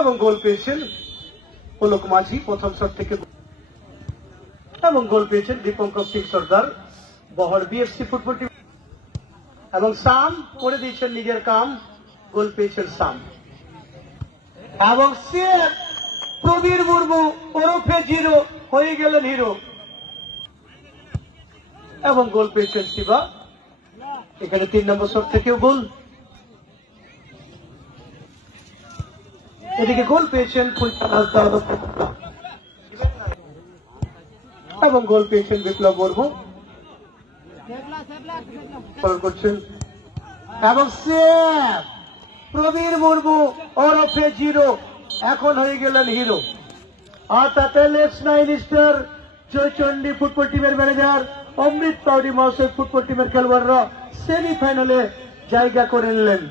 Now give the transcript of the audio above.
এবং গোল পেয়েছেন পুলক মাঝি প্রথম শট থেকে, এবং গোল পেয়েছেন দীপঙ্কর সিং সর্দার বহর বিএফসি ফুটবল টিম। এবং সাম করে দিয়েছেন নিজের কাম, গোল পেয়েছেন সাম। এবং সে প্রবীর মুর্মু ওরফে জিরো হয়ে গেলেন হিরো, এবং গোল পেয়েছেন শিবা। এখানে 3 নম্বর শট থেকেও গোল। এদিকে গোল পেয়েছেন এবং গোল পেয়েছেন বিপ্লব মুর্মু করছেন। এবং সে প্রবীর মুর্মু ওরফে জিরো এখন হয়ে গেলেন হিরো। আর তাতে let's nine star Joychandi football টিমের ম্যানেজার অমৃত পাউরি মহাশয় ফুটবল টিমের খেলোয়াড়রা সেমিফাইনালে জায়গা করে নিলেন।